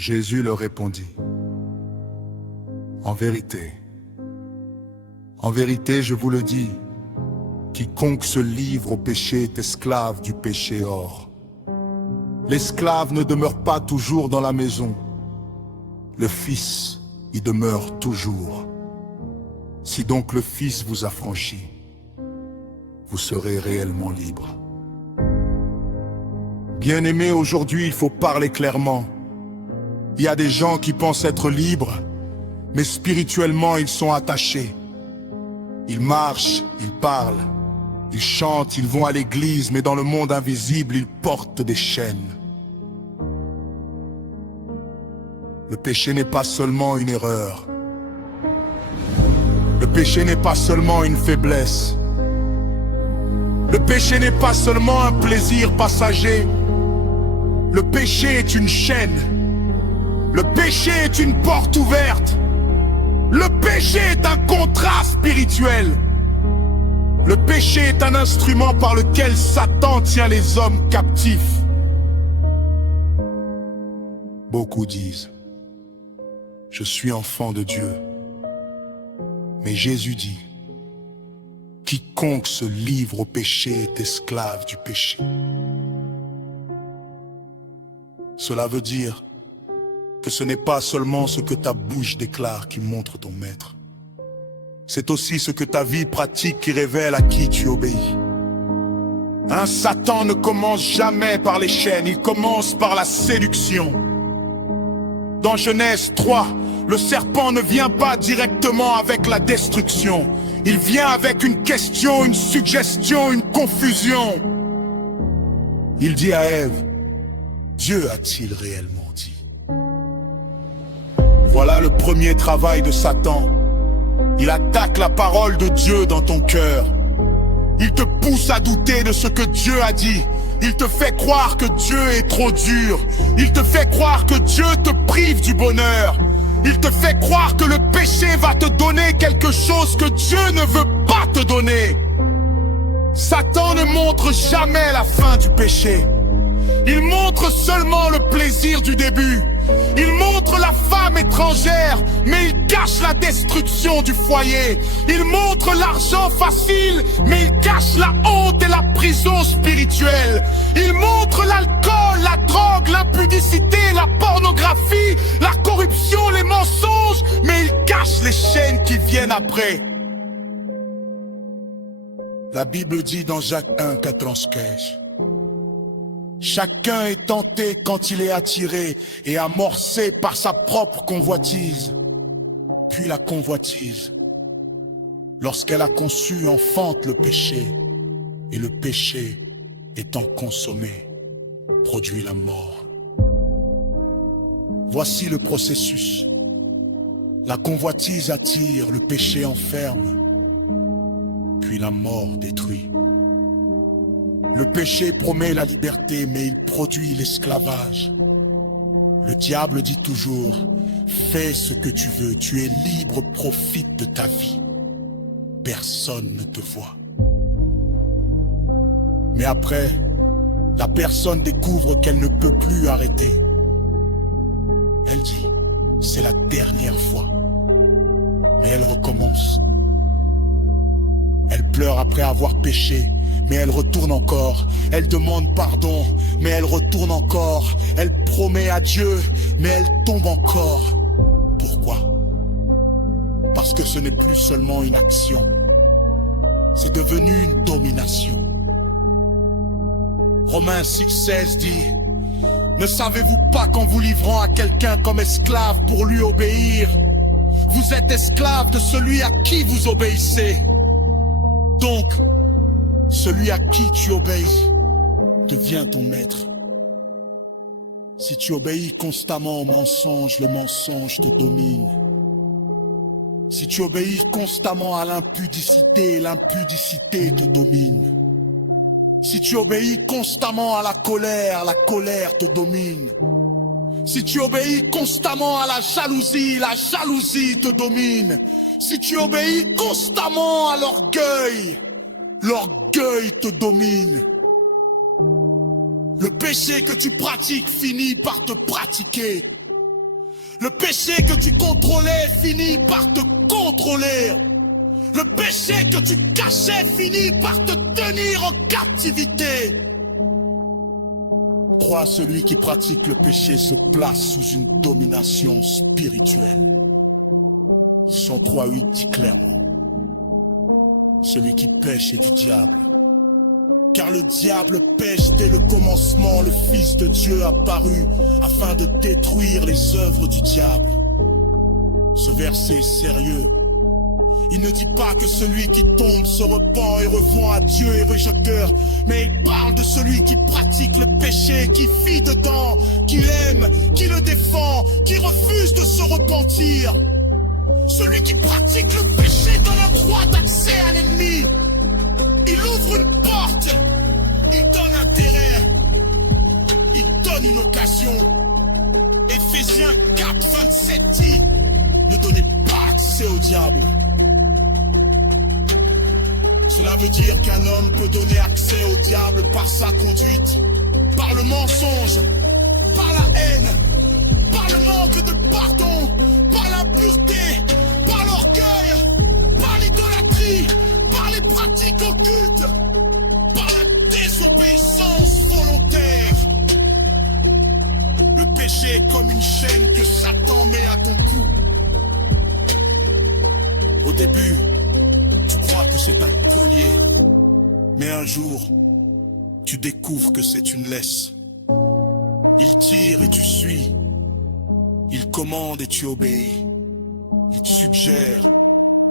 Jésus leur répondit, en vérité, je vous le dis, quiconque se livre au péché est esclave du péché. Or, l'esclave ne demeure pas toujours dans la maison, le Fils y demeure toujours. Si donc le Fils vous affranchit, vous serez réellement libre. Bien-aimés, aujourd'hui, il faut parler clairement. Il y a des gens qui pensent être libres, mais spirituellement, ils sont attachés. Ils marchent, ils parlent, ils chantent, ils vont à l'église, mais dans le monde invisible, ils portent des chaînes. Le péché n'est pas seulement une erreur. Le péché n'est pas seulement une faiblesse. Le péché n'est pas seulement un plaisir passager. Le péché est une chaîne. Le péché est une porte ouverte. Le péché est un contrat spirituel. Le péché est un instrument par lequel Satan tient les hommes captifs. Beaucoup disent, je suis enfant de Dieu. Mais Jésus dit, quiconque se livre au péché est esclave du péché. Cela veut dire que ce n'est pas seulement ce que ta bouche déclare qui montre ton maître. C'est aussi ce que ta vie pratique qui révèle à qui tu obéis. Un Satan ne commence jamais par les chaînes, il commence par la séduction. Dans Genèse 3, le serpent ne vient pas directement avec la destruction. Il vient avec une question, une suggestion, une confusion. Il dit à Ève, Dieu a-t-il réellement dit? Voilà le premier travail de Satan. Il attaque la parole de Dieu dans ton cœur. Il te pousse à douter de ce que Dieu a dit. Il te fait croire que Dieu est trop dur. Il te fait croire que Dieu te prive du bonheur. Il te fait croire que le péché va te donner quelque chose que Dieu ne veut pas te donner. Satan ne montre jamais la fin du péché. Il montre seulement le plaisir du début. Il montre la femme étrangère, mais il cache la destruction du foyer. Il montre l'argent facile, mais il cache la honte et la prison spirituelle. Il montre l'alcool, la drogue, l'impudicité, la pornographie, la corruption, les mensonges, mais il cache les chaînes qui viennent après. La Bible dit dans Jacques 1, 14, 15. Chacun est tenté quand il est attiré et amorcé par sa propre convoitise. Puis la convoitise, lorsqu'elle a conçu, enfante le péché. Et le péché, étant consommé, produit la mort. Voici le processus. La convoitise attire, le péché enferme. Puis la mort détruit. Le péché promet la liberté, mais il produit l'esclavage. Le diable dit toujours, fais ce que tu veux, tu es libre, profite de ta vie. Personne ne te voit. Mais après, la personne découvre qu'elle ne peut plus arrêter. Elle dit, c'est la dernière fois. Mais elle recommence. Elle pleure après avoir péché, mais elle retourne encore. Elle demande pardon, mais elle retourne encore. Elle promet à Dieu, mais elle tombe encore. Pourquoi? Parce que ce n'est plus seulement une action. C'est devenu une domination. Romains 6,16 dit, ne savez-vous pas qu'en vous livrant à quelqu'un comme esclave pour lui obéir, vous êtes esclave de celui à qui vous obéissez? Donc, celui à qui tu obéis devient ton maître. Si tu obéis constamment au mensonge, le mensonge te domine. Si tu obéis constamment à l'impudicité, l'impudicité te domine. Si tu obéis constamment à la colère te domine. Si tu obéis constamment à la jalousie te domine. Si tu obéis constamment à l'orgueil te domine. Le péché que tu pratiques finit par te pratiquer. Le péché que tu contrôlais finit par te contrôler. Le péché que tu cachais finit par te tenir en captivité. Crois, celui qui pratique le péché se place sous une domination spirituelle. 103:8 dit clairement: celui qui pêche est du diable. Car le diable pêche dès le commencement. Le Fils de Dieu apparut afin de détruire les œuvres du diable. Ce verset est sérieux. Il ne dit pas que celui qui tombe se repent et revient à Dieu et rejeteur, mais il parle de celui qui pratique le péché, qui vit dedans, qui l'aime, qui le défend, qui refuse de se repentir. Celui qui pratique le péché donne un droit d'accès à l'ennemi. Il ouvre une porte, il donne intérêt, il donne une occasion. Éphésiens 4:27 dit: ne donnez pas accès au diable. Cela veut dire qu'un homme peut donner accès au diable par sa conduite, par le mensonge, par la haine, par le manque de pardon, par l'impureté, par l'orgueil, par l'idolâtrie, par les pratiques occultes, par la désobéissance volontaire. Le péché est comme une chaîne que Satan met à ton cou. Au début, tu crois que c'est un collier, mais un jour, tu découvres que c'est une laisse. Il tire et tu suis. Il commande et tu obéis. Il te suggère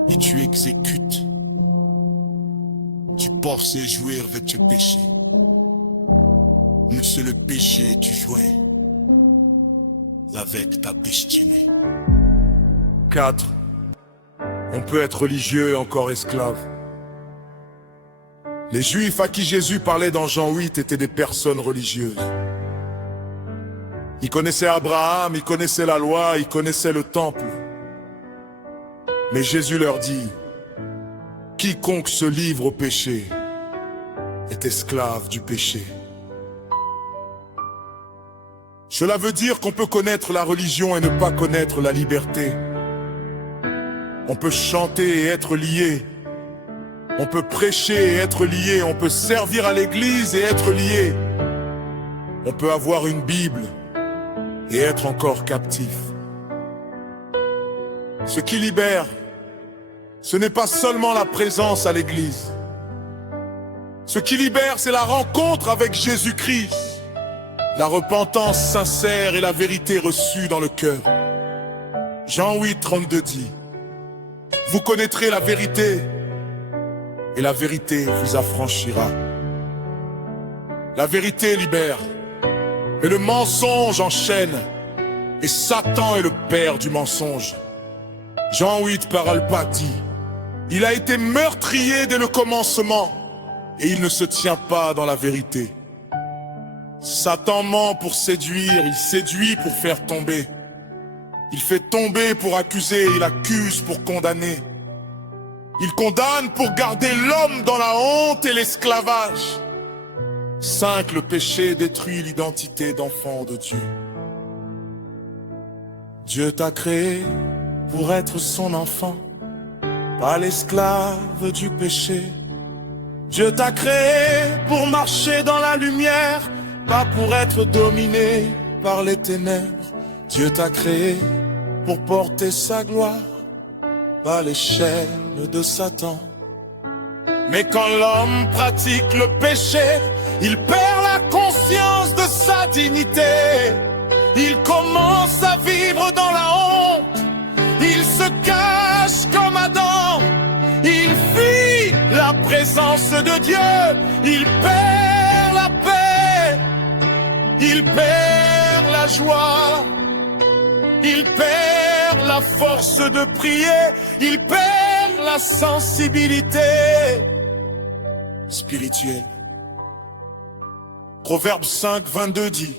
et tu exécutes. Tu penses jouer avec le péché. Mais c'est le péché tu jouais avec ta destinée. 4. On peut être religieux et encore esclave. Les Juifs à qui Jésus parlait dans Jean 8 étaient des personnes religieuses. Ils connaissaient Abraham, ils connaissaient la loi, ils connaissaient le temple. Mais Jésus leur dit: quiconque se livre au péché est esclave du péché. Cela veut dire qu'on peut connaître la religion et ne pas connaître la liberté. On peut chanter et être lié. On peut prêcher et être lié. On peut servir à l'église et être lié. On peut avoir une Bible et être encore captif. Ce qui libère, ce n'est pas seulement la présence à l'église. Ce qui libère, c'est la rencontre avec Jésus-Christ, la repentance sincère et la vérité reçue dans le cœur. Jean 8:32 dit: vous connaîtrez la vérité, et la vérité vous affranchira. La vérité libère, mais le mensonge enchaîne, et Satan est le père du mensonge. Jean 8 parle pas dit: il a été meurtrier dès le commencement, et il ne se tient pas dans la vérité. Satan ment pour séduire, il séduit pour faire tomber. Il fait tomber pour accuser, il accuse pour condamner. Il condamne pour garder l'homme dans la honte et l'esclavage. 5. Le péché détruit l'identité d'enfant de Dieu. Dieu t'a créé pour être son enfant, pas l'esclave du péché. Dieu t'a créé pour marcher dans la lumière, pas pour être dominé par les ténèbres. Dieu t'a créé pour porter sa gloire, pas les chaînes de Satan. Mais quand l'homme pratique le péché, il perd la conscience de sa dignité. Il commence à vivre dans la honte. Il se cache comme Adam. Il fuit la présence de Dieu. Il perd la paix. Il perd la joie. Il perd la force de prier. Il perd la sensibilité spirituelle. Proverbe 5:22 dit: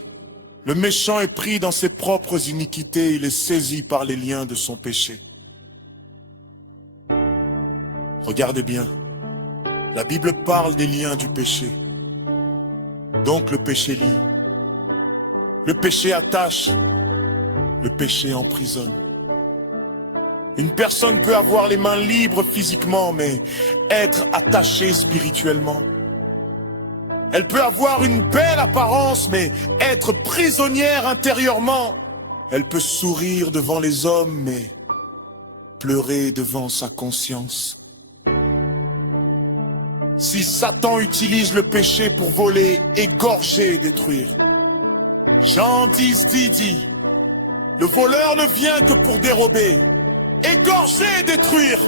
le méchant est pris dans ses propres iniquités, il est saisi par les liens de son péché. Regardez bien, la Bible parle des liens du péché. Donc le péché lie. Le péché attache. le péché emprisonne. Une personne peut avoir les mains libres physiquement, mais être attachée spirituellement. Elle peut avoir une belle apparence, mais être prisonnière intérieurement. Elle peut sourire devant les hommes, mais pleurer devant sa conscience. Si Satan utilise le péché pour voler, égorger et détruire, Jean 10 dit, le voleur ne vient que pour dérober, égorger et détruire.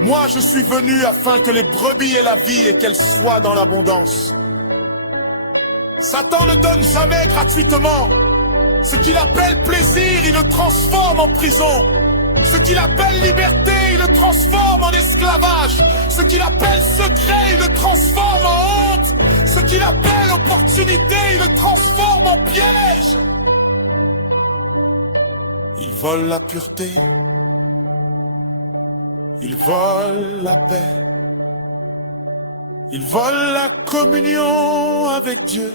Moi je suis venu afin que les brebis aient la vie et qu'elles soient dans l'abondance. Satan ne donne jamais gratuitement. Ce qu'il appelle plaisir, il le transforme en prison. Ce qu'il appelle liberté, il le transforme en esclavage. Ce qu'il appelle secret, il le transforme en honte. Ce qu'il appelle opportunité, il le transforme en piège. Il vole la pureté. Il vole la paix. Il vole la communion avec Dieu.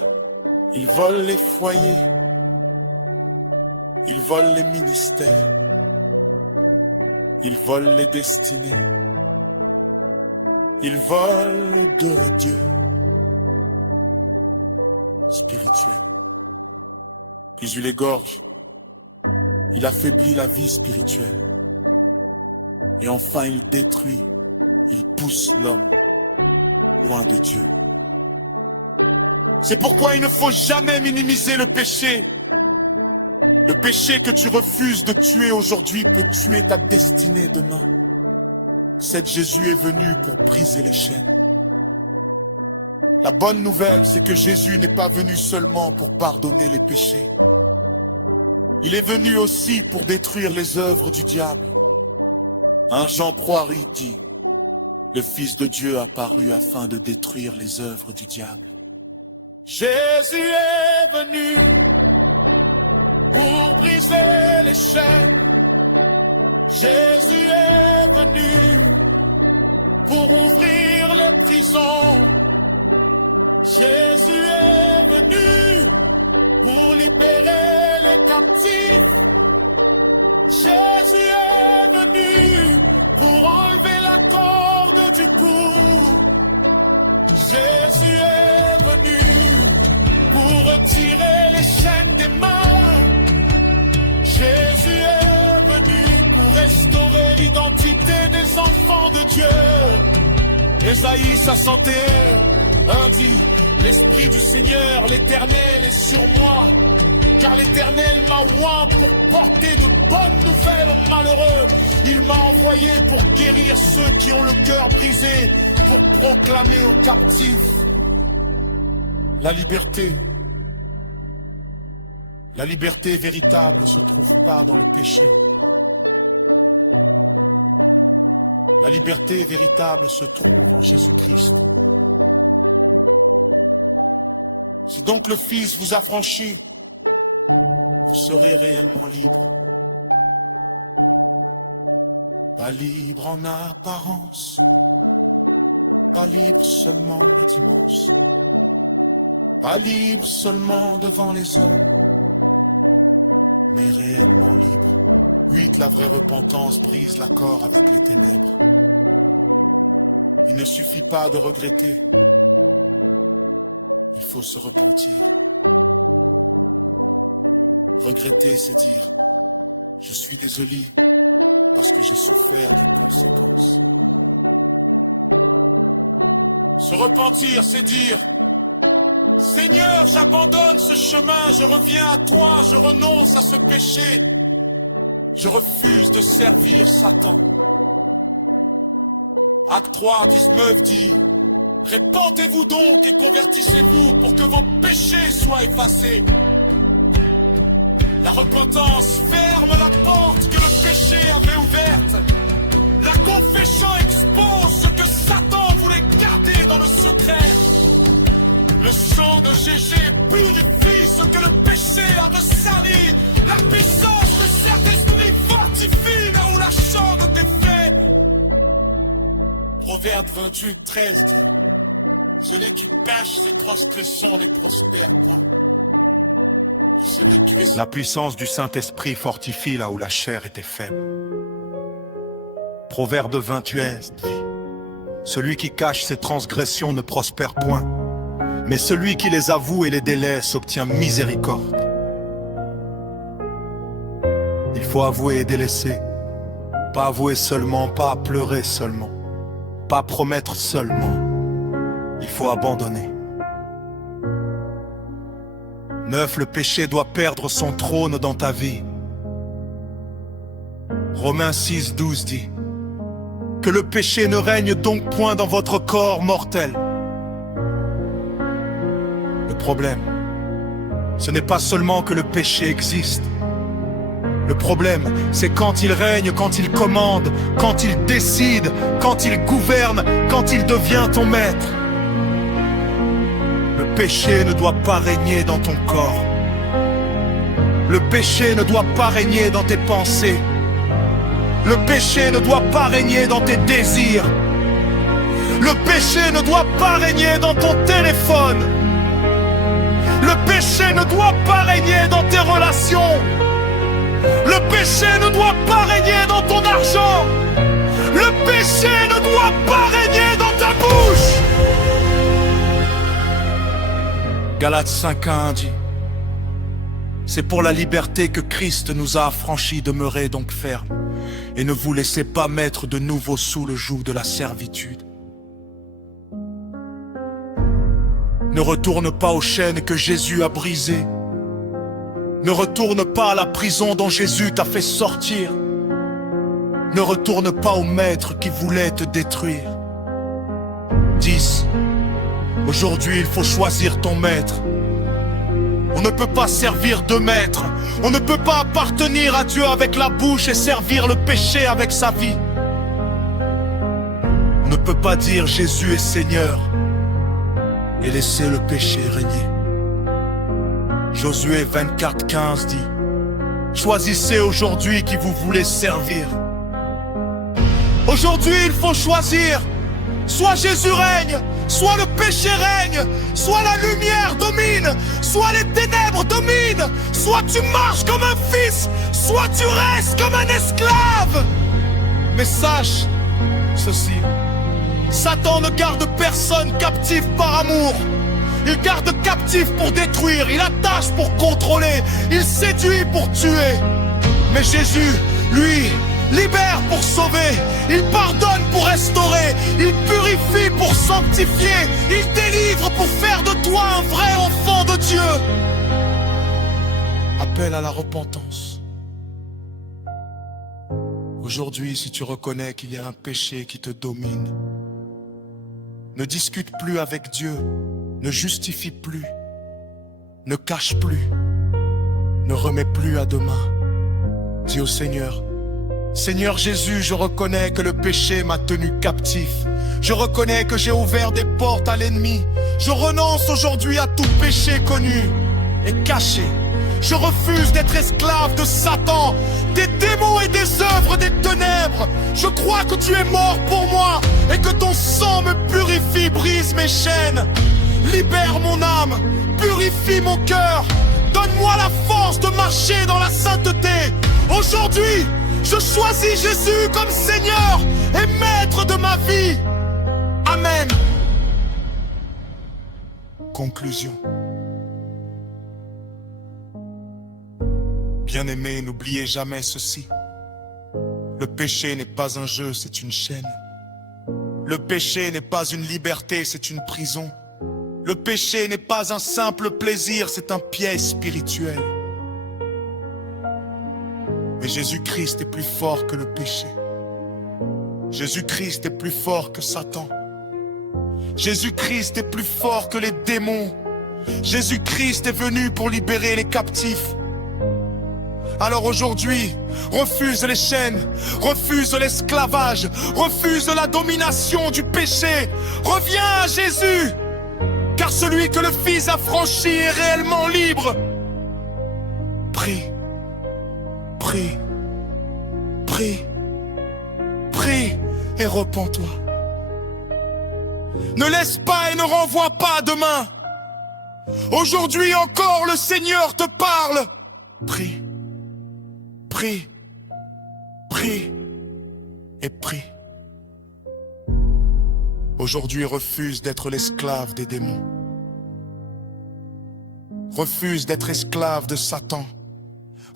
Il vole les foyers. Il vole les ministères. Il vole les destinées. Il vole de Dieu spirituel. Puis il égorge. Il affaiblit la vie spirituelle. Et enfin il détruit. Il pousse l'homme loin de Dieu. C'est pourquoi il ne faut jamais minimiser le péché. Le péché que tu refuses de tuer aujourd'hui peut tuer ta destinée demain. Cet Jésus est venu pour briser les chaînes. La bonne nouvelle, c'est que Jésus n'est pas venu seulement pour pardonner les péchés. Il est venu aussi pour détruire les œuvres du diable. 1 Jean 3 dit, le Fils de Dieu apparut afin de détruire les œuvres du diable. Jésus est venu pour briser les chaînes. Jésus est venu pour ouvrir les prisons. Jésus est venu pour libérer les captifs. Jésus est venu pour enlever la corde du cou. Jésus est venu pour retirer les chaînes des mains. Jésus est venu pour restaurer l'identité des enfants de Dieu. Ésaïe 61 dit, l'Esprit du Seigneur, l'Éternel est sur moi, car l'Éternel m'a oint pour porter de bonnes nouvelles aux malheureux. Il m'a envoyé pour guérir ceux qui ont le cœur brisé, pour proclamer aux captifs la liberté. La liberté véritable ne se trouve pas dans le péché. La liberté véritable se trouve en Jésus-Christ. Si donc le Fils vous affranchit, vous serez réellement libre. Pas libre en apparence, pas libre seulement le dimanche, pas libre seulement devant les hommes, mais réellement libre. 8. La vraie repentance brise l'accord avec les ténèbres. Il ne suffit pas de regretter, il faut se repentir. Regretter, c'est dire, je suis désolé parce que j'ai souffert des conséquences. Se repentir, c'est dire, Seigneur, j'abandonne ce chemin, je reviens à toi, je renonce à ce péché. Je refuse de servir Satan. Acte 3, 19 dit, répentez-vous donc et convertissez-vous pour que vos péchés soient effacés. La repentance ferme la porte que le péché avait ouverte. La confession expose ce que Satan voulait garder dans le secret. Le sang de Jésus purifie ce que le péché a ressali. La puissance de Saint-Esprit fortifie là où la chambre était faible. Proverbe 28, 13 dit, celui qui pêche ses transgressions les prospère point. La puissance du Saint-Esprit fortifie là où la chair était faible. Proverbe 28 dit: celui qui cache ses transgressions ne prospère point, mais celui qui les avoue et les délaisse obtient miséricorde. Il faut avouer et délaisser. Pas avouer seulement, pas pleurer seulement, pas promettre seulement. Il faut abandonner. 9. Le péché doit perdre son trône dans ta vie. Romains 6,12 dit: que le péché ne règne donc point dans votre corps mortel. Le problème, ce n'est pas seulement que le péché existe. Le problème, c'est quand il règne, quand il commande, quand il décide, quand il gouverne, quand il devient ton maître. Le péché ne doit pas régner dans ton corps. Le péché ne doit pas régner dans tes pensées. Le péché ne doit pas régner dans tes désirs. Le péché ne doit pas régner dans ton téléphone. Le péché ne doit pas régner dans tes relations. Le péché ne doit pas régner dans ton argent. Le péché ne doit pas régner dans ta bouche. Galates 5,1 dit: c'est pour la liberté que Christ nous a affranchis, demeurez donc fermes, et ne vous laissez pas mettre de nouveau sous le joug de la servitude. Ne retourne pas aux chaînes que Jésus a brisées. Ne retourne pas à la prison dont Jésus t'a fait sortir. Ne retourne pas au maître qui voulait te détruire. 10. Aujourd'hui, il faut choisir ton maître. On ne peut pas servir deux maîtres. On ne peut pas appartenir à Dieu avec la bouche et servir le péché avec sa vie. On ne peut pas dire Jésus est Seigneur et laisser le péché régner. Josué 24,15 dit: choisissez aujourd'hui qui vous voulez servir. Aujourd'hui, il faut choisir. Soit Jésus règne, soit le péché règne, soit la lumière domine, soit les ténèbres dominent, soit tu marches comme un fils, soit tu restes comme un esclave. Mais sache ceci: Satan ne garde personne captif par amour. Il garde captif pour détruire, il attache pour contrôler, il séduit pour tuer. Mais Jésus, lui, libère pour sauver, il pardonne pour restaurer, il purifie pour sanctifier, il délivre pour faire de toi un vrai enfant de Dieu. Appel à la repentance. Aujourd'hui, si tu reconnais qu'il y a un péché qui te domine, ne discute plus avec Dieu, ne justifie plus, ne cache plus, ne remets plus à demain. Dis au Seigneur: Seigneur Jésus, je reconnais que le péché m'a tenu captif. Je reconnais que j'ai ouvert des portes à l'ennemi. Je renonce aujourd'hui à tout péché connu et caché. Je refuse d'être esclave de Satan, des démons et des œuvres des ténèbres. Je crois que tu es mort pour moi et que ton sang me purifie, brise mes chaînes. Libère mon âme, purifie mon cœur. Donne-moi la force de marcher dans la sainteté. Aujourd'hui, je choisis Jésus comme Seigneur et Maître de ma vie. Amen. Conclusion. Bien-aimés, n'oubliez jamais ceci: le péché n'est pas un jeu, c'est une chaîne. Le péché n'est pas une liberté, c'est une prison. Le péché n'est pas un simple plaisir, c'est un piège spirituel. Mais Jésus-Christ est plus fort que le péché. Jésus-Christ est plus fort que Satan. Jésus-Christ est plus fort que les démons. Jésus-Christ est venu pour libérer les captifs. Alors aujourd'hui, refuse les chaînes, refuse l'esclavage, refuse la domination du péché. Reviens à Jésus, car celui que le Fils a franchi est réellement libre. Prie, prie, prie, prie et repens-toi. Ne laisse pas et ne renvoie pas demain. Aujourd'hui encore, le Seigneur te parle. Prie, prie, prie et prie. Aujourd'hui, refuse d'être l'esclave des démons. Refuse d'être esclave de Satan.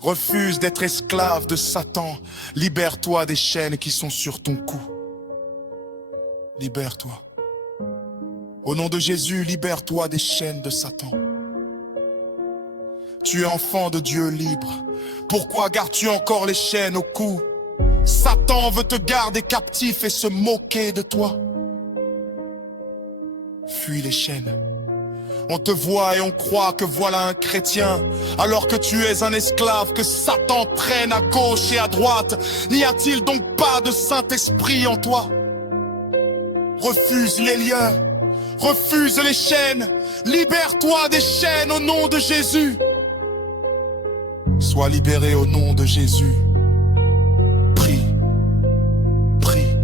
Refuse d'être esclave de Satan. Libère-toi des chaînes qui sont sur ton cou. Libère-toi. Au nom de Jésus, libère-toi des chaînes de Satan. Tu es enfant de Dieu libre. Pourquoi gardes-tu encore les chaînes au cou? Satan veut te garder captif et se moquer de toi. Fuis les chaînes. On te voit et on croit que voilà un chrétien, alors que tu es un esclave que Satan traîne à gauche et à droite. N'y a-t-il donc pas de Saint-Esprit en toi? Refuse les liens, refuse les chaînes, libère-toi des chaînes au nom de Jésus. Sois libéré au nom de Jésus. Prie, prie,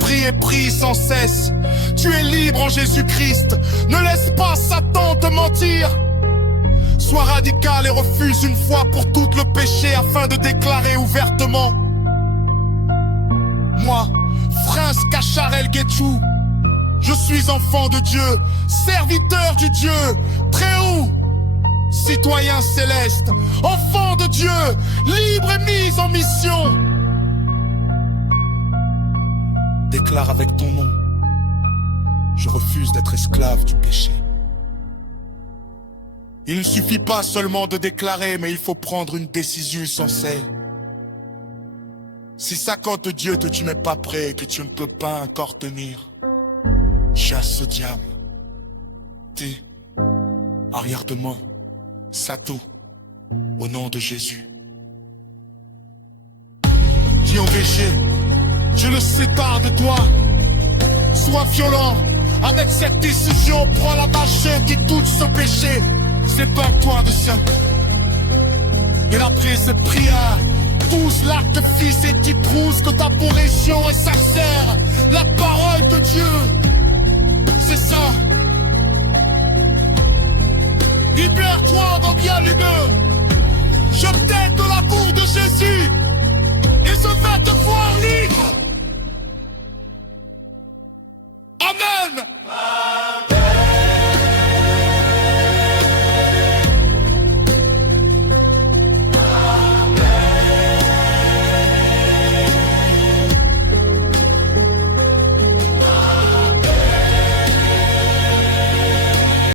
prie et prie sans cesse. Tu es libre en Jésus-Christ. Ne laisse pas Satan te mentir. Sois radical et refuse une fois pour toutes le péché afin de déclarer ouvertement: moi, Prince Kacharel Guetchou, je suis enfant de Dieu, serviteur du Dieu très haut, citoyen céleste, enfant de Dieu, libre et mis en mission. Déclare avec ton nom: je refuse d'être esclave du péché. Il ne suffit pas seulement de déclarer, mais il faut prendre une décision sensée. Si ça quand Dieu tu n'es pas prêt et que tu ne peux pas encore tenir, chasse ce diable. T'es arrière de moi, Sato, au nom de Jésus. Qui ont péché, je le sépare de toi. Sois violent, avec cette décision, prends la marche qui touche ce péché. Sépare-toi de ça. Et après cette prière, pousse l'acte fils et qui trousse que ta correction est sincère. La parole de Dieu, c'est ça. Libère-toi dans bien l'humeur. Je t'aide de l'amour de Jésus et je vais te voir libre. Amen.